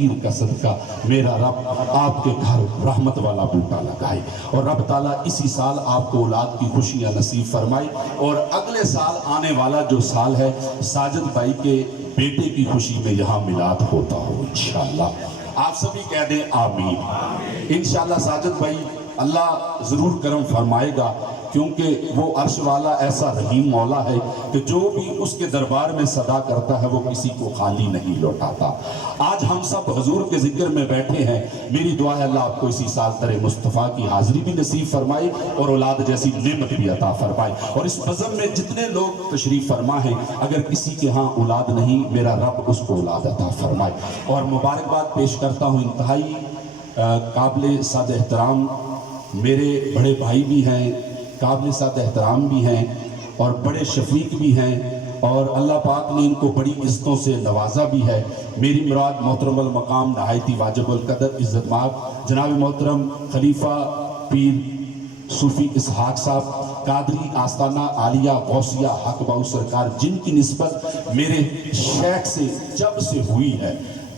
فقیر کا صدقہ میرا رب آپ کے گھر رحمت والا بوٹا لگائے، اور رب تعالیٰ اسی سال آپ کو اولاد کی خوشیاں نصیب فرمائے، اور اگلے سال آنے والا جو سال ہے ساجد بھائی کے بیٹے کی خوشی میں یہاں میلاد ہوتا ہو انشاءاللہ۔ آپ سبھی کہہ دیں آمین۔ انشاءاللہ ساجد بھائی اللہ ضرور کرم فرمائے گا، کیونکہ وہ عرش والا ایسا رحیم مولا ہے کہ جو بھی اس کے دربار میں صدا کرتا ہے وہ کسی کو خالی نہیں لوٹاتا۔ آج ہم سب حضور کے ذکر میں بیٹھے ہیں، میری دعا ہے اللہ آپ کو اسی سال در مصطفیٰ کی حاضری بھی نصیب فرمائے اور اولاد جیسی نعمت بھی عطا فرمائے، اور اس بزم میں جتنے لوگ تشریف فرما ہیں اگر کسی کے ہاں اولاد نہیں میرا رب اس کو اولاد عطا فرمائے۔ اور مبارکباد پیش کرتا ہوں انتہائی قابل صد احترام میرے بڑے بھائی بھی ہیں، قابل صد احترام بھی ہیں اور بڑے شفیق بھی ہیں، اور اللہ پاک نے ان کو بڑی عزتوں سے نوازا بھی ہے۔ میری مراد محترم المقام نہایتی واجب القدر عزت مآب جناب محترم خلیفہ پیر صوفی اسحاق صاحب قادری آستانہ عالیہ غوثیہ حق بہو سرکار، جن کی نسبت میرے شیخ سے جب سے ہوئی ہے،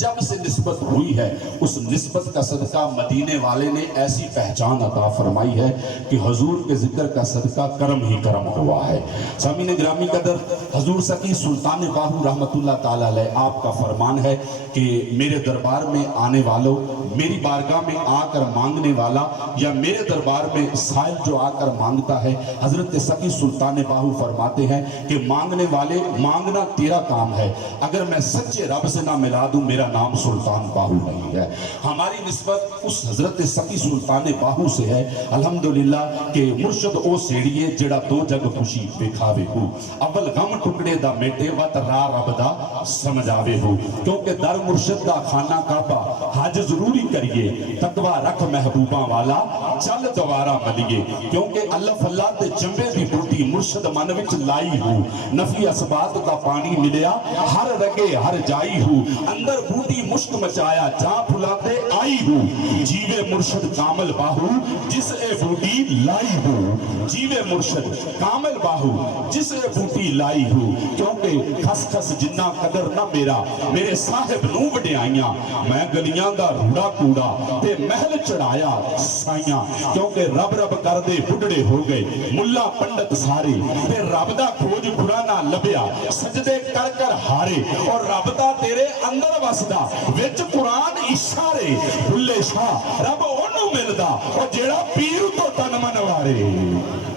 جب سے نسبت ہوئی ہے، اس نسبت کا صدقہ مدینے والے نے ایسی پہچان عطا فرمائی ہے کہ حضور کے ذکر کا صدقہ کرم ہی کرم ہوا ہے۔ سامعین گرامی قدر، حضور سکی سلطان باہو رحمت اللہ تعالیٰ علیہ آپ کا فرمان ہے کہ میرے دربار میں آنے والوں، میری بارگاہ میں آ کر مانگنے والا یا میرے دربار میں سائل جو آ کر مانگتا ہے، حضرت سکی سلطان باہو فرماتے ہیں کہ مانگنے والے مانگنا تیرا کام ہے، اگر میں سچے رب سے نہ ملا دوں میرا نام سلطان باہو نہیں ہے۔ ہماری نسبت اس حضرت سکی سلطان باہو سے ہے الحمدللہ کہ مرشد او سیڑیے جڑا دو جگ خوشی بکھاوے ہو، اول غم ٹکڑے دا میٹے وط را رب دا سمجھاوے ہو، کیونکہ در مرشد دا خانہ کعبہ حج ضروری کریے، تقوی رکھ محبوباں والا چل دوارا ملیے، کیونکہ اللہ فاللہ تے جنبے دی بوٹی مرشد من وچ لائی ہو، نفی اسبات دا پانی ملیا ہر رگے ہر جائی ہو، اندر بوٹی مشک مچایا جہاں پھلاتے آئی ہو، جیوے مرشد کامل باہو جس اے بوٹی لائی ہو، جیوے مرشد کامل باہو جس اے بوٹی لائی ہو، کیونکہ خس خس جنہ قدر نہ میرا میرے صاحب نو وڈے آئیاں، میں گلیاں دا روڑا کوڑا تے محل چڑھایا سائیاں، کیونکہ رب رب کر دے بڑھڑے ہو گئے ملا پنڈت سارے، تے رب دا کھوج کھڑا نہ لبیا سجدے کر کر ہارے، اور رب دا تیرے اندر وسدا وچ قرآن اشارے، بھلے شاہ رب انہوں ملدا اور جیڑا پیر تو تن منوارے،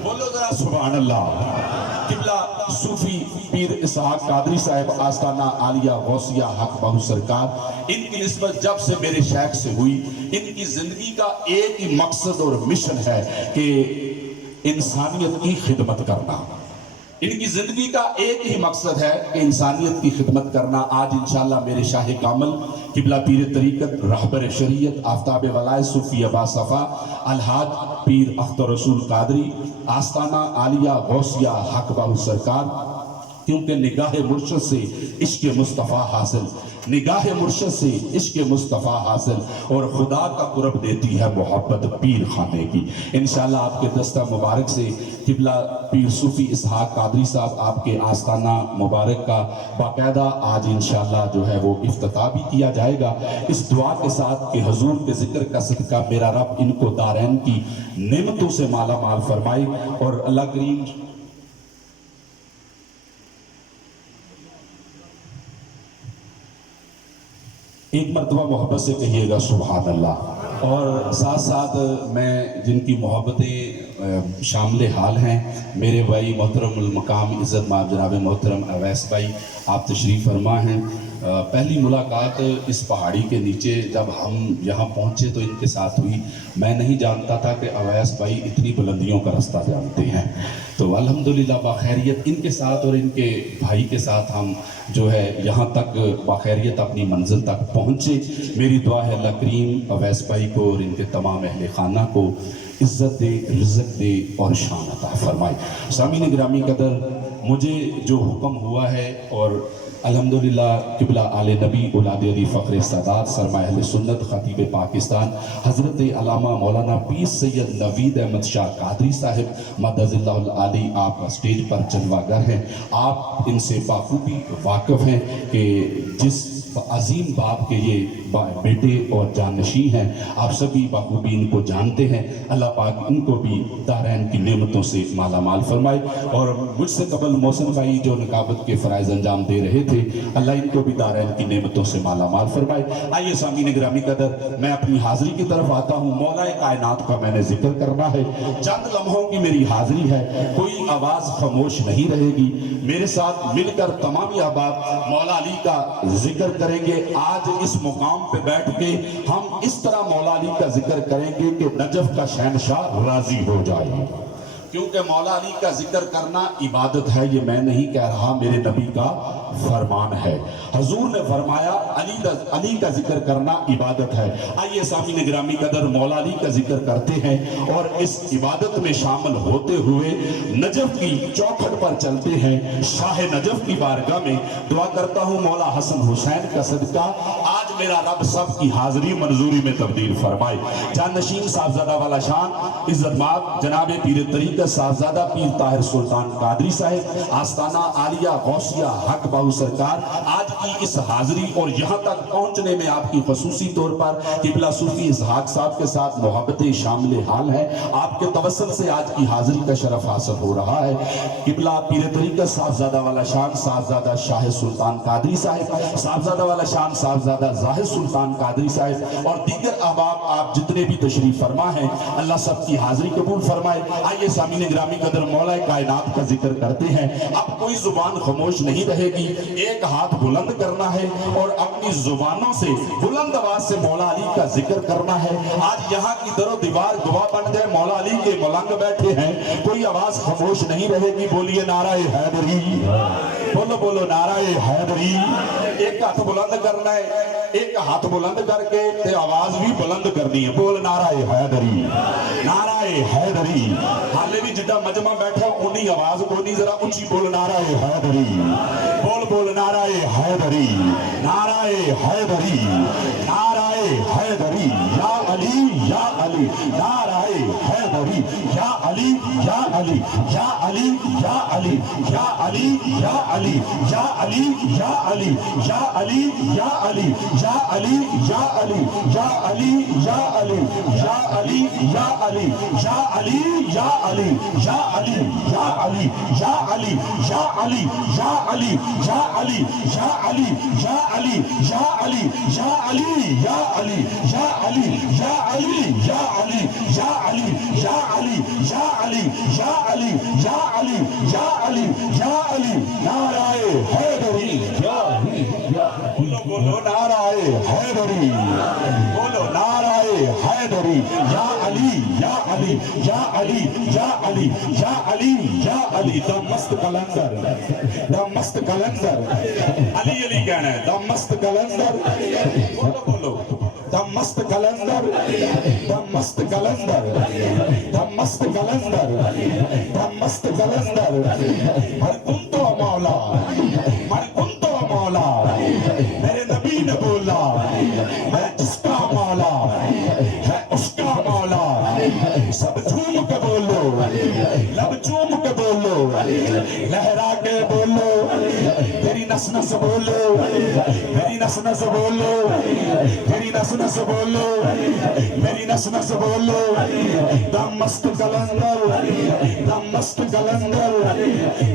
بولو ذرا سبحان اللہ۔ قبلہ صوفی پیر اسحاق قادری صاحب آستانہ عالیہ غوثیہ حق بہو سرکار، ان کی نسبت جب سے میرے شیخ سے ہوئی، ان کی زندگی کا ایک ہی مقصد اور مشن ہے کہ انسانیت کی خدمت کرنا۔ ان کی زندگی کا ایک ہی مقصد ہے کہ انسانیت کی خدمت کرنا۔ آج انشاءاللہ میرے شاہ کامل قبلہ پیر طریقت رہبر شریعت آفتاب ولایت صوفی ابا صفا الحاج پیر اختر رسول قادری آستانہ عالیہ غوثیہ حق بہو سرکار، کیونکہ نگاہ مرشد سے عشق مصطفیٰ حاصل، نگاہ مرشد سے عشق مصطفیٰ حاصل، اور خدا کا قرب دیتی ہے محبت پیر خانے کی۔ انشاءاللہ آپ کے دستہ مبارک سے قبلہ پیر صوفی اسحاق قادری صاحب آپ کے آستانہ مبارک کا باقاعدہ آج انشاءاللہ جو ہے وہ افتتاح بھی کیا جائے گا، اس دعا کے ساتھ کہ حضور کے ذکر کا صدقہ میرا رب ان کو دارین کی نعمتوں سے مالا مال فرمائے، اور اللہ کریم ایک مرتبہ محبت سے کہیے گا سبحان اللہ۔ اور ساتھ ساتھ میں جن کی محبتیں شامل حال ہیں، میرے بھائی محترم المقام عزت مآب جناب محترم اویس بھائی آپ تشریف فرما ہیں۔ پہلی ملاقات اس پہاڑی کے نیچے جب ہم یہاں پہنچے تو ان کے ساتھ ہوئی، میں نہیں جانتا تھا کہ اویس بھائی اتنی بلندیوں کا رستہ جانتے ہیں، تو الحمدللہ باخیریت ان کے ساتھ اور ان کے بھائی کے ساتھ ہم جو ہے یہاں تک باخیریت اپنی منزل تک پہنچے۔ میری دعا ہے اللہ کریم اویس بھائی کو اور ان کے تمام اہل خانہ کو عزت دے، رزق دے اور شان عطا فرمائے۔ سامعین گرامی قدر، مجھے جو حکم ہوا ہے اور الحمدللہ قبلہ آل نبی اولاد علی فخر سادات سرمایہ اہل سنت خطیب پاکستان حضرت علامہ مولانا پیر سید نوید احمد شاہ قادری صاحب مدد اللہ العالی آپ اسٹیج پر جلوہ گر ہیں۔ آپ ان سے بخوبی واقف ہیں کہ جس عظیم باپ کے یہ بیٹے اور جانشین ہیں، آپ سبھی بخوبی ان کو جانتے ہیں۔ اللہ پاک ان کو بھی دارین کی نعمتوں سے مالا مال فرمائے، اور مجھ سے قبل محسن بھائی جو نقابت کے فرائض انجام دے رہے تھے، اللہ ان کو بھی دارین کی نعمتوں سے مالا مال فرمائے۔ آئیے سامعین گرامی قدر، میں اپنی حاضری کی طرف آتا ہوں۔ مولا کائنات کا میں نے ذکر کرنا ہے، چند لمحوں کی میری حاضری ہے، کوئی آواز خاموش نہیں رہے گی۔ میرے ساتھ مل کر تمامی احباب مولا علی کا ذکر کریں گے۔ آج اس مقام پہ بیٹھ کے ہم اس طرح مولا علی کا ذکر کریں گے کہ نجف کا شہنشاہ راضی ہو جائے، کیونکہ مولا علی کا ذکر کرنا عبادت ہے۔ یہ میں نہیں کہہ رہا، میرے نبی کا فرمان ہے۔ حضور نے فرمایا علی کا ذکر کرنا عبادت ہے۔ آئیے سامعین گرامی قدر مولا علی کا ذکر کرتے ہیں، اور اس عبادت میں شامل ہوتے ہوئے نجف کی چوکھٹ پر چلتے ہیں۔ شاہ نجف کی بارگاہ میں دعا کرتا ہوں مولا حسن حسین کا صدقہ آج میرا رب سب کی حاضری منظوری میں تبدیل فرمائے۔ جانشین صاحبزادہ والا شان عزت مآب جناب پیر طریقت صاحبزادہ پیر طاہر سلطان قادری صاحب، آستانہ عالیہ غوثیہ حق بہو سرکار، آج کی اس حاضری اور یہاں تک پہنچنے میں آپ کی خصوصی طور پر قبلہ صوفی اسحاق صاحب کے ساتھ محبتیں شامل حال ہیں۔ آپ کے توسل سے آج کی حاضری کا شرف حاصل ہو رہا ہے۔ قبلہ پیر طریقت صاحبزادہ والا شان صاحبزادہ شاہ سلطان قادری صاحب، صاحبزادہ والا شان صاحبزادہ زاہد سلطان قادری صاحب، اور دیگر احباب آپ جتنے بھی تشریف فرما ہیں، اللہ سب کی حاضری قبول فرمائے۔ آئیے سامعین گرامی قدر مولا کائنات کا ذکر کرتے ہیں۔ اب کوئی زبان خاموش نہیں رہے گی، ایک ہاتھ بلند کرنا ہے اور اپنی زبانوں سے بلند آواز سے مولا علی کا ذکر کرنا ہے۔ آج یہاں کی در و دیوار گواہ بن جائے، مولا علی کے ملنگ بیٹھے ہیں، کوئی آواز خاموش نہیں رہے گی۔ بولیے نعرہ حیدری، بولو بولو نعرہ حیدری۔ ایک ہاتھ بلند کرنا ہے، ایک ہاتھ بلند کر کے تے آواز بھی بلند کرنی ہے۔ بول نعرہ حیدری، نعرہ حیدری۔ حالے بھی جڈا مجمع بیٹھا انہی آواز کو نہیں، ذرا اونچی بول نعرہ حیدری، بول بول نعرہ حیدری، نعرہ حیدری، نعرہ حیدری، یا علی یا علی، نعرہ حیدری، یا علی یا علی، یا علی یا علی، یا علی یا علی، یا علی یا علی، یا علی یا علی، یا علی یا علی، یا علی یا علی، یا علی یا علی، یا علی یا علی، یا علی یا علی، یا علی یا علی، یا علی یا علی، یا علی یا علی، یا علی یا علی، یا علی یا علی، یا علی یا علی، یا علی یا علی، یا علی یا علی، یا علی یا علی، یا علی، نعرہ حیدری، بولو بولو نعرہ حیدری، بولو نعرہ حیدری، یا علی یا علی، یا علی یا علی، یا علی یا علی۔ دا مست کلندر، دا مست کلندر، علی علی کہنا ہے، دا مست کلندر، بولو بولو دا مست کلندر، دا مست کلندر، دا مست کلندر، دا مست کلندر، من کنتو مولا، من کنتو مولا، میرے نبی نے بولا میں جس کا مولا ہے اس کا مولا۔ سب جھوم کے بولو، لب چوم کے بولو، لہرا کے بولو، تیری نس نس بولو، میری نس نس بولو، تیری نس نس بولو، میری نس نس بولو۔ دم مست کلندر، دم مست کلندر،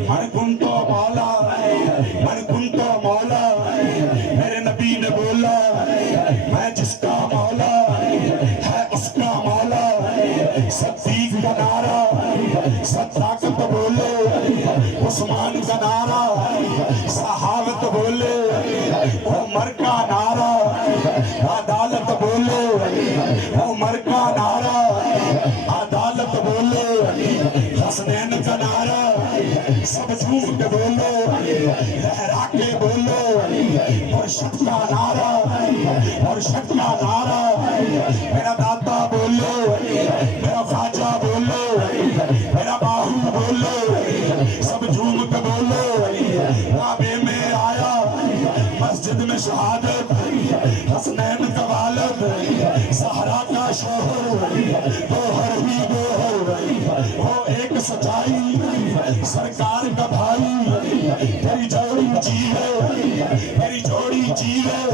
من کنتو مولا، من کنتو مولا، میرے نبی نے بولا میں جس کا مولا ہے اس کا مولا۔ صدیق کا نعرہ صداقت بولے، عثمان کا نعرہ صحابت بولے، عمر کا نعرہ عدالت بولے، عمر کا نعرہ عدالت بولے، حسنین کا نعرہ سب جھوم کے بولو، لہرا کے بولو، مرشد کا نعرہ، مرشد کا نعرہ، میرا دادا بولو، میرا خواجہ بولو، میرا باہو بولو، سب جھوم کے بولو۔ کعبے میں آیا مسجد میں شہادت، حسنین کا والد، زہرا کا شوہر، گوہر ہی گوہر، وہ ایک سچائی، سرکار کا بھائی، تیری جوڑی جیوے، تیری جوڑی جیوے،